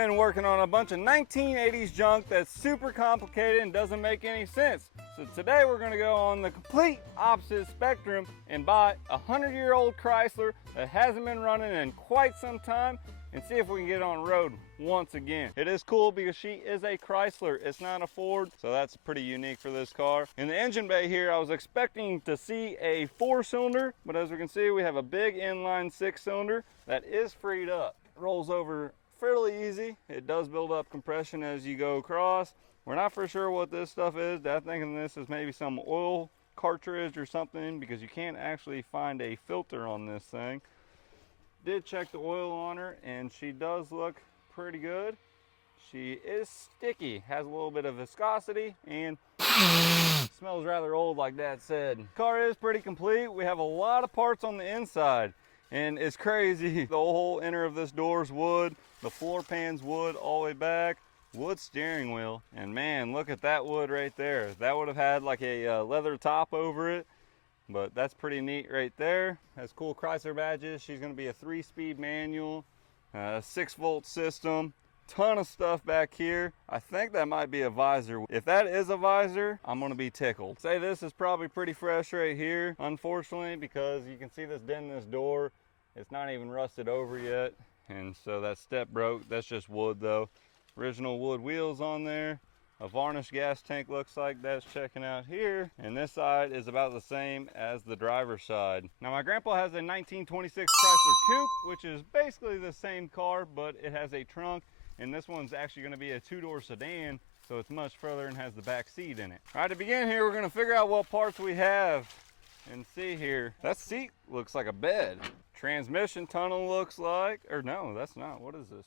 been working on a bunch of 1980s junk that's super complicated and doesn't make any sense. So today we're going to go on the complete opposite spectrum and buy a 100-year-old Chrysler that hasn't been running in quite some time and see if we can get on the road once again. It is cool because she is a Chrysler, it's not a Ford, so that's pretty unique for this car. In the engine bay here, I was expecting to see a 4-cylinder, but as we can see, we have a big inline 6-cylinder that is freed up. It rolls over fairly easy. It does build up compression as you go across. We're not for sure what this stuff is. I'm thinking this is maybe some oil cartridge or something because you can't actually find a filter on this thing. Did check the oil on her and she does look pretty good. She is sticky, has a little bit of viscosity, and smells rather old like Dad said. Car is pretty complete. We have a lot of parts on the inside and it's crazy. The whole inner of this door is wood, the floor pan's wood all the way back, wood steering wheel, and man, look at that wood right there. That would have had like a leather top over it. But that's pretty neat right there. Has cool Chrysler badges. She's gonna be a 3-speed manual, 6-volt system, ton of stuff back here. I think that might be a visor. If that is a visor, I'm gonna be tickled. Say this is probably pretty fresh right here, unfortunately, because you can see this dent in this door. It's not even rusted over yet. And so that step broke. That's just wood though. Original wood wheels on there. A varnished gas tank looks like that's checking out here. And this side is about the same as the driver's side. Now my grandpa has a 1926 Chrysler Coupe, which is basically the same car, but it has a trunk. And this one's actually gonna be a 2-door sedan, so it's much further and has the back seat in it. All right, to begin here, we're gonna figure out what parts we have and see here. That seat looks like a bed. Transmission tunnel looks like, or no, that's not. What is this?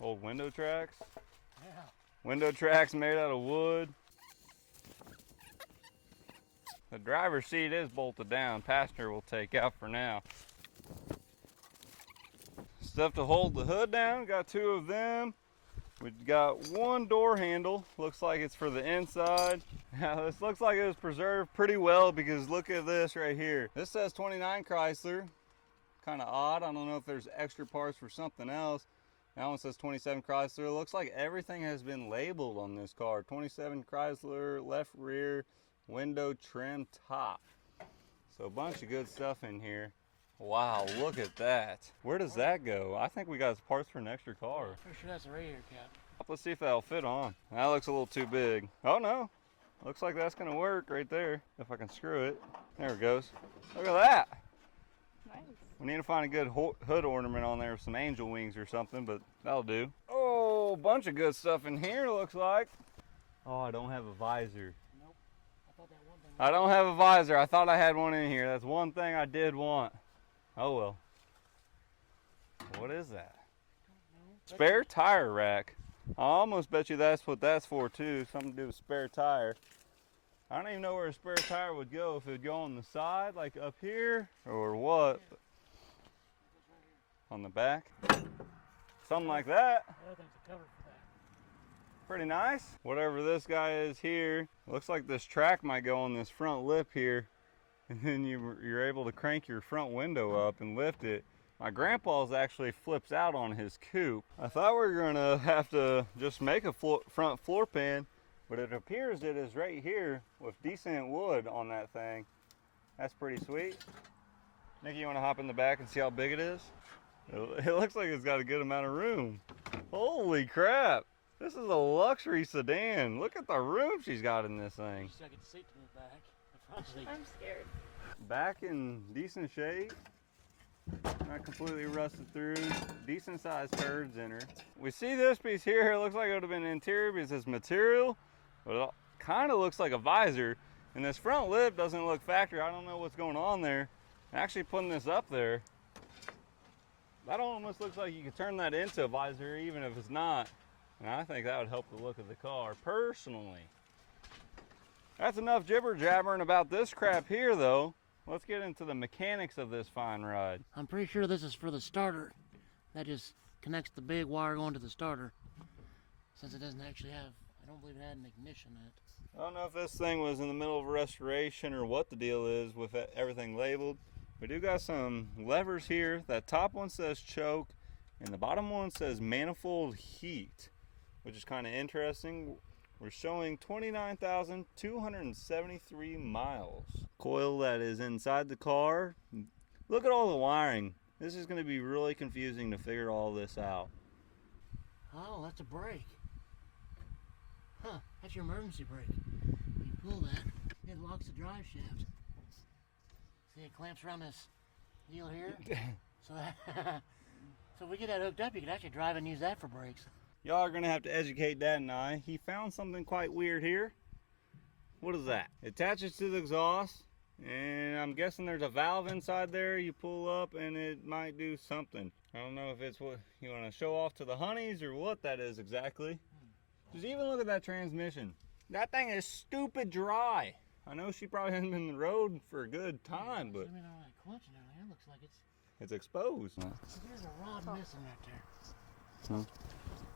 Old window tracks. Yeah. Window tracks made out of wood. The driver's seat is bolted down. Passenger will take out for now. Stuff to hold the hood down. Got 2 of them. We've got 1 door handle. Looks like it's for the inside. Now this looks like it was preserved pretty well because look at this right here. This says 29 Chrysler. Kind of odd. I don't know if there's extra parts for something else. That one says 27 Chrysler. It looks like everything has been labeled on this car. 27 Chrysler, left rear, window trim top. So a bunch of good stuff in here. Wow, look at that. Where does that go? I think we got parts for an extra car. Pretty sure that's a radiator cap. Let's see if that'll fit on. That looks a little too big. Oh no, looks like that's gonna work right there. If I can screw it. There it goes. Look at that. Nice. We need to find a good hood ornament on there with some angel wings or something, but that'll do. Oh, a bunch of good stuff in here, looks like. Oh, I don't have a visor. Nope. I thought that one thing. I don't have a visor. I thought I had one in here. That's one thing I did want. Oh well. What is that? Spare tire rack. I almost bet you that's what that's for too. Something to do with spare tire. I don't even know where a spare tire would go. If it would go on the side, like up here, or what. On the back. Something like that. Everything's a cover for that. Pretty nice. Whatever this guy is here. Looks like this track might go on this front lip here. And then you're able to crank your front window up and lift it. My grandpa's actually flips out on his coupe. I thought we were gonna have to just make a front floor pan, but it appears it is right here with decent wood on that thing. That's pretty sweet. Nikki, you wanna hop in the back and see how big it is? It looks like it's got a good amount of room. Holy crap. This is a luxury sedan. Look at the room she's got in this thing. She's got to get the seat to the back. The front seat. I'm scared. Back in decent shape. Not completely rusted through. Decent sized turds in her. We see this piece here. It looks like it would have been interior because it's material, but it kind of looks like a visor. And this front lip doesn't look factory. I don't know what's going on there. Actually putting this up there, that almost looks like you could turn that into a visor even if it's not. And I think that would help the look of the car personally. That's enough jibber jabbering about this crap here though. Let's get into the mechanics of this fine ride. I'm pretty sure this is for the starter. That just connects the big wire going to the starter. Since it doesn't actually have, I don't believe it had an ignition in it. I don't know if this thing was in the middle of a restoration or what the deal is with everything labeled. We do got some levers here. That top one says choke, and the bottom one says manifold heat, which is kind of interesting. We're showing 29,273 miles. Coil that is inside the car. Look at all the wiring. This is going to be really confusing to figure all this out. Oh, that's a brake. Huh, that's your emergency brake. When you pull that, it locks the drive shaft. See, it clamps around this deal here. So if we get that hooked up, you can actually drive and use that for brakes. Y'all are going to have to educate Dad and I. He found something quite weird here. What is that? It attaches to the exhaust, and I'm guessing there's a valve inside there. You pull up and it might do something. I don't know if it's what you want to show off to the honeys or what that is exactly. Just even look at that transmission. That thing is stupid dry. I know she probably hasn't been on the road for a good time, but I mean, all that clutching down there, it looks like it's exposed. there's a rod missing right there.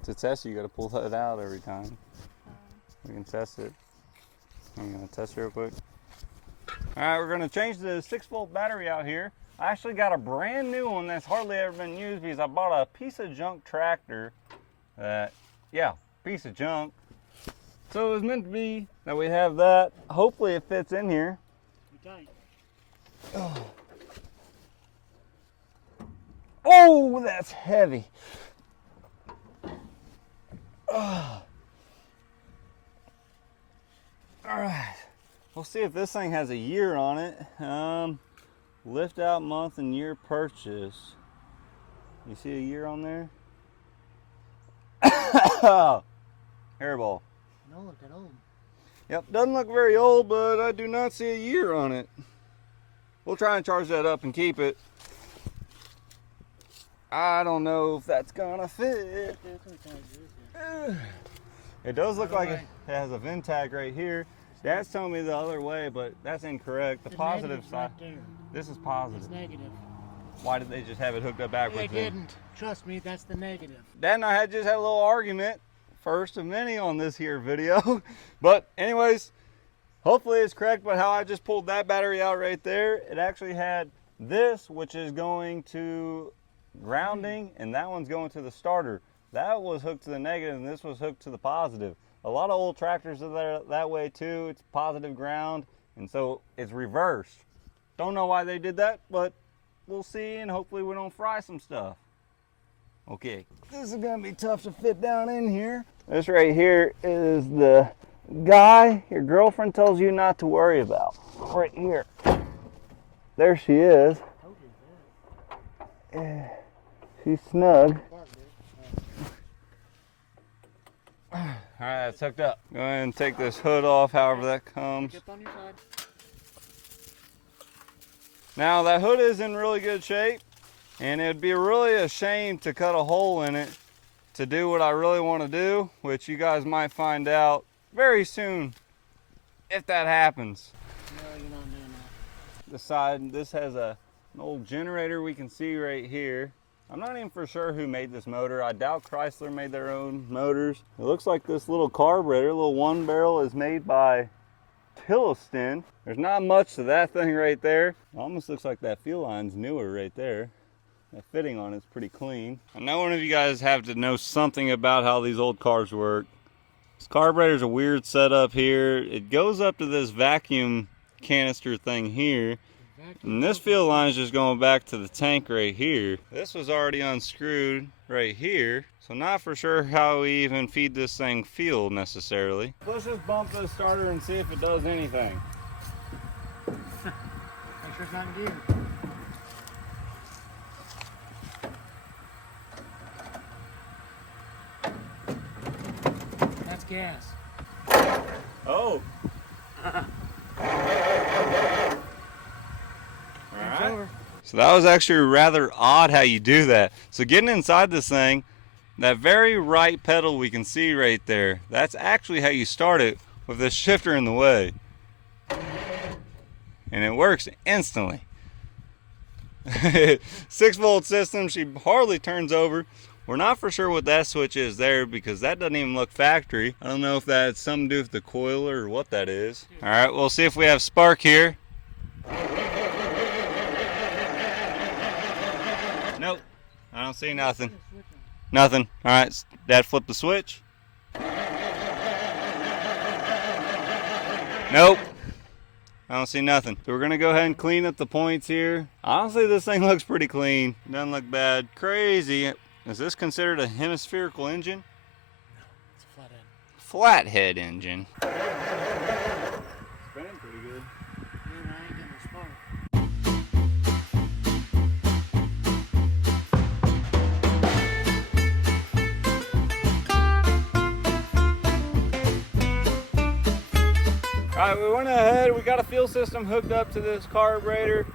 To test it, you got to pull that out every time. We can test it. I'm going to test it real quick. All right, we're going to change the 6-volt battery out here. I actually got a brand new one that's hardly ever been used because I bought a piece of junk tractor. Piece of junk. So it was meant to be that we have that. Hopefully it fits in here. Tight. Oh, that's heavy. All right, we'll see if this thing has a year on it. Lift out month and year purchase. You see a year on there? Hairball. Don't look that old. Yep, doesn't look very old, but I do not see a year on it. We'll try and charge that up and keep it. I don't know if that's gonna fit. It does look like it has a VIN tag right here. Dad's telling me the other way, but that's incorrect. The positive side. Right, this is positive. it's negative. Why did they just have it hooked up backwards? They didn't. Trust me, that's the negative. Dad and I had just had a little argument. First of many on this here video. But anyways, hopefully it's correct. But how I just pulled that battery out right there, it actually had this, which is going to grounding, and that one's going to the starter. That was hooked to the negative, and this was hooked to the positive. A lot of old tractors are there that way too. It's positive ground, and so it's reversed. Don't know why they did that, but we'll see, and hopefully we don't fry some stuff. Okay, this is gonna be tough to fit down in here. This right here is the guy your girlfriend tells you not to worry about. Right here. There she is. She's snug. Alright, that's hooked up. Go ahead and take this hood off, however that comes. Now that hood is in really good shape, and it'd be really a shame to cut a hole in it to do what I really want to do, which you guys might find out very soon if that happens. No, you're not doing that. The side, this has an old generator we can see right here. I'm not even for sure who made this motor. I doubt Chrysler made their own motors. It looks like this little carburetor, little 1-barrel, is made by Tilliston. There's not much to that thing right there. It almost looks like that fuel line's newer right there. That fitting on it's pretty clean. I know one of you guys have to know something about how these old cars work. This carburetor's a weird setup here. It goes up to this vacuum canister thing here. And this fuel line is just going back to the tank right here. This was already unscrewed right here. So not for sure how we even feed this thing fuel necessarily. Let's just bump this starter and see if it does anything. Make sure it's not in gear. That's gas. Oh. Over. So that was actually rather odd how you do that. So getting inside this thing, that very right pedal we can see right there, that's actually how you start it with this shifter in the way. And it works instantly. 6-volt system, she hardly turns over. We're not for sure what that switch is there because that doesn't even look factory. I don't know if that's something to do with the coiler or what that is. All right, we'll see if we have spark here. don't see nothing. Nothing. All right, Dad, flip the switch. Nope. I don't see nothing. So we're gonna go ahead and clean up the points here. Honestly, this thing looks pretty clean. Doesn't look bad. Crazy. Is this considered a hemispherical engine? No, it's a flathead. Flathead engine. Spinning pretty good. Yeah, I ain't getting a spark. Alright, we went ahead, we got a fuel system hooked up to this carburetor.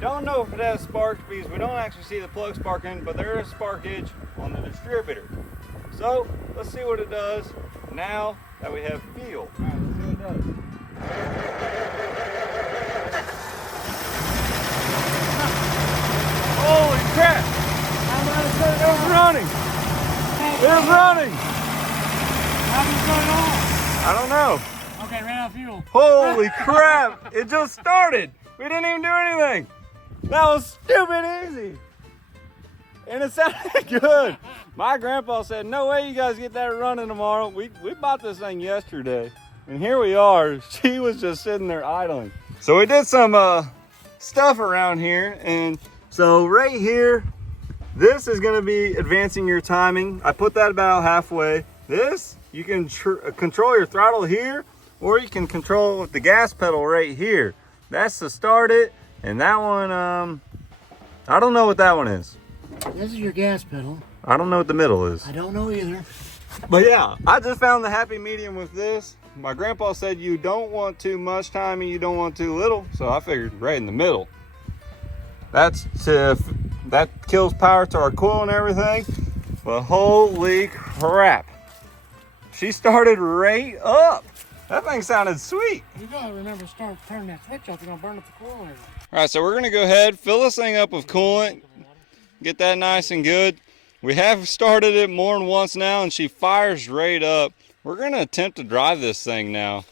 Don't know if it has sparks because we don't actually see the plug sparking, but there is sparkage on the distributor. So, let's see what it does now that we have fuel. Alright, let's see what it does. Holy crap! It was running! It was running! How did it turn on? I don't know. Okay, ran out of fuel. Holy crap! It just started. We didn't even do anything. That was stupid easy. And it sounded good. My grandpa said, no way you guys get that running tomorrow. We bought this thing yesterday. And here we are. She was just sitting there idling. So we did some stuff around here. And so right here, this is gonna be advancing your timing. I put that about halfway. This, you can control your throttle here, or you can control the gas pedal right here. That's to start it, and that one, I don't know what that one is. This is your gas pedal. I don't know what the middle is. I don't know either. But yeah, I just found the happy medium with this. My grandpa said you don't want too much timing, you don't want too little, so I figured right in the middle. That kills power to our coil and everything, but holy crap. She started right up. That thing sounded sweet. You gotta remember to turn that switch off. You're gonna burn up the coil. All right, so we're gonna go ahead, fill this thing up with coolant, get that nice and good. We have started it more than once now, and she fires right up. We're gonna attempt to drive this thing now.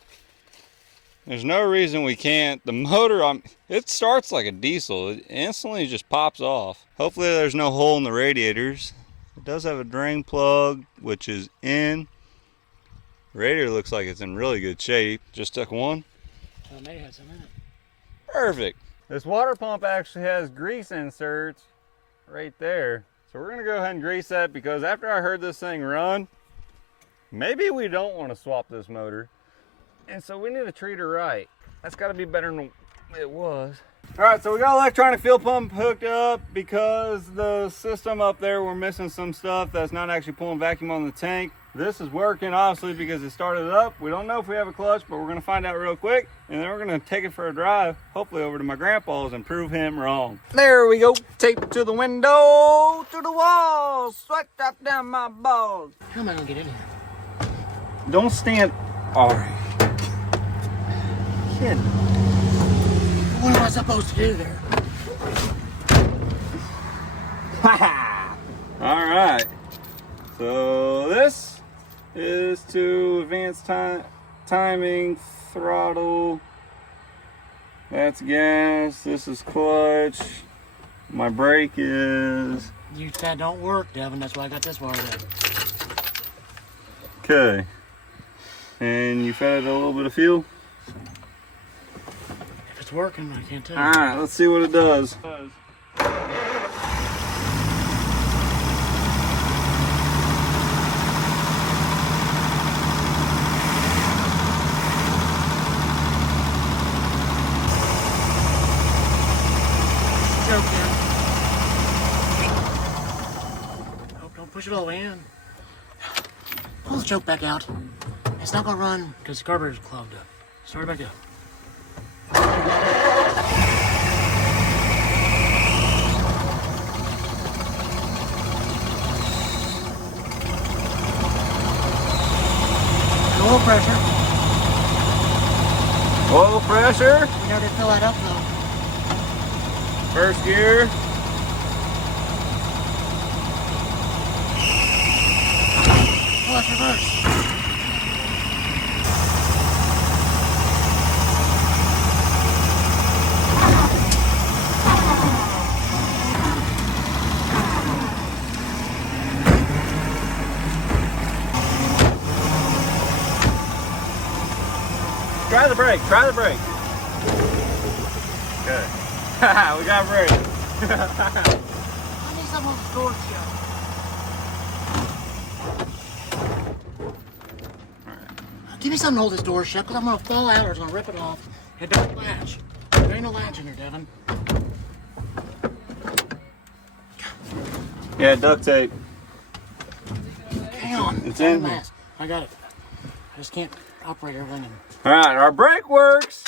There's no reason we can't. The motor, it starts like a diesel. It instantly just pops off. Hopefully there's no hole in the radiators. It does have a drain plug, which is in. Radiator looks like it's in really good shape. Just took one. I may have some in it. Perfect. This water pump actually has grease inserts right there. So we're gonna go ahead and grease that because after I heard this thing run, maybe we don't want to swap this motor. And so we need to treat her right. That's gotta be better than it was. All right, so we got electronic fuel pump hooked up because the system up there, we're missing some stuff that's not actually pulling vacuum on the tank. This is working obviously because it started up. We don't know if we have a clutch, but we're gonna find out real quick. And then we're gonna take it for a drive, hopefully over to my grandpa's and prove him wrong. There we go, tape to the window, to the wall, sweat drop down my balls. How am I gonna get in here? Don't stand, all right. Kid. What am I supposed to do there? All right, so this is to advance timing, throttle, that's gas, this is clutch, my brake is... That don't work, Devin, that's why I got this wired up. Okay, and you fed it a little bit of fuel? If it's working, I can't tell. All right, let's see what it does. Oh, don't push it all the way in. Pull the choke back out. It's not gonna run because the carburetor's clogged up. Start it back up. Oil pressure. Oil pressure. We never did fill that up though. First gear. Oh, that's reverse. Try the brake. Try the brake. Okay. We got brake. I need someone to door shut. Give me something to hold this door shut, because I'm going to fall out or it's going to rip it off. It don't latch. There ain't no latch in here, Devin. Yeah, duct tape. Hang on. It's in here. I got it. I just can't operate everything. All right, our brake works.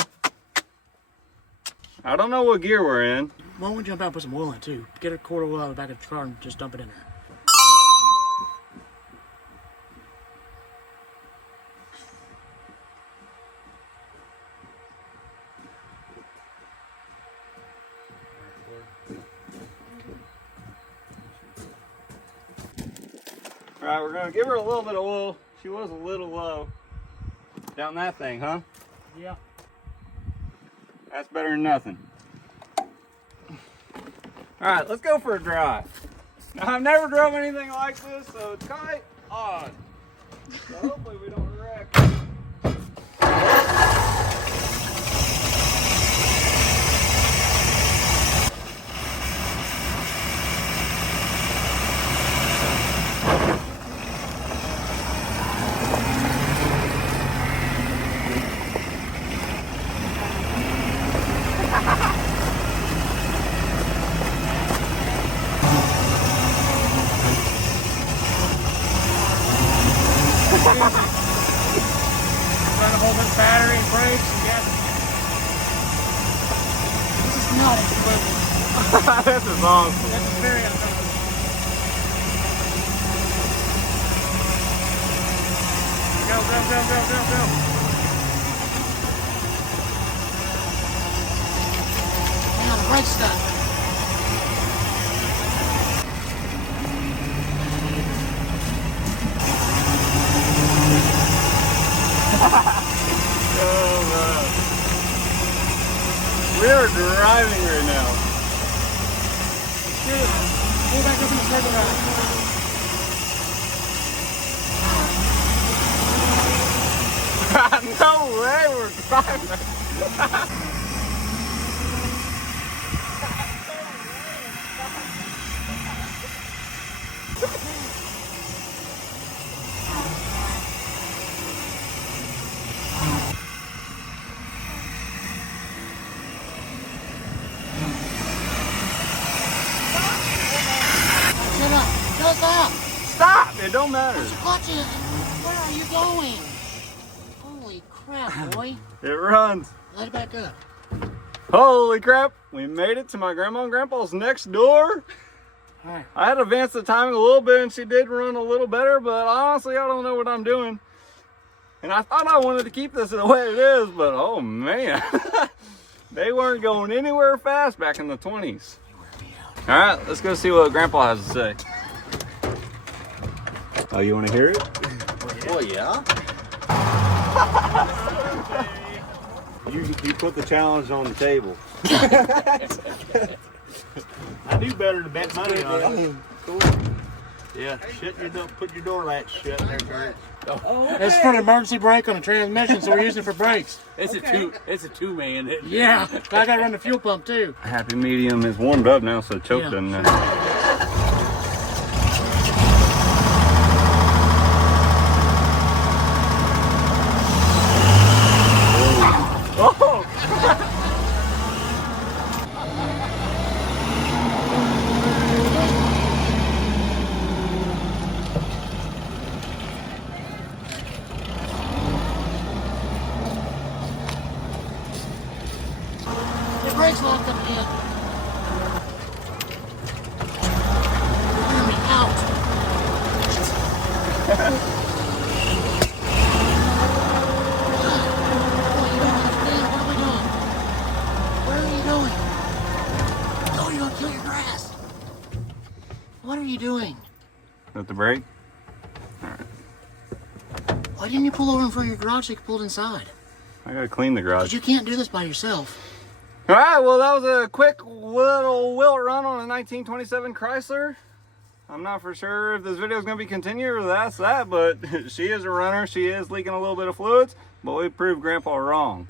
I don't know what gear we're in. Why don't we jump out and put some oil in it, too? Get a quart of oil out of the back of the car and just dump it in there. All right, we're gonna give her a little bit of oil. She was a little low down that thing, huh? Yeah. That's better than nothing. All right, let's go for a drive. Now, I've never drove anything like this, so it's quite odd. So hopefully we don't wreck. Trying to hold this battery and brakes and gas. This is not incredible. This is awesome. That's very uncomfortable. Go, go, go, go, go, go. Hang on, the brake's stuck. We are driving right now. Dude, pull back up in the circle now. No way we're driving. Shut up. Shut up. Stop! It don't matter. Clutch it. Where are you going? Holy crap, boy. It runs. Let it back up. Holy crap! We made it to my grandma and grandpa's next door. All right. I had to advance the timing a little bit and she did run a little better, but honestly, I don't know what I'm doing. And I thought I wanted to keep this the way it is, but oh man. They weren't going anywhere fast back in the 20s. All right, let's go see what Grandpa has to say. Oh, you want to hear it? Well, yeah. You put the challenge on the table. I knew better to bet money on it. Cool. Yeah, put your door latch shut there, Kurt. It's for an emergency brake on a transmission, so we're using it for brakes. It's a two-man. Yeah, I gotta run the fuel pump too. Happy medium is warmed up now, so choke doesn't. Oh! The brake's locked up again. Hear me out. What are we doing? Where are you going? Oh, you're gonna kill your grass. What are you doing? With the brake? Why didn't you pull over in front of your garage so you could pull it inside? I gotta clean the garage. Because you can't do this by yourself. All right, well, that was a quick little wilt run on a 1927 Chrysler. I'm not for sure if this video is going to be continued or that's that, but she is a runner. She is leaking a little bit of fluids, but we proved Grandpa wrong.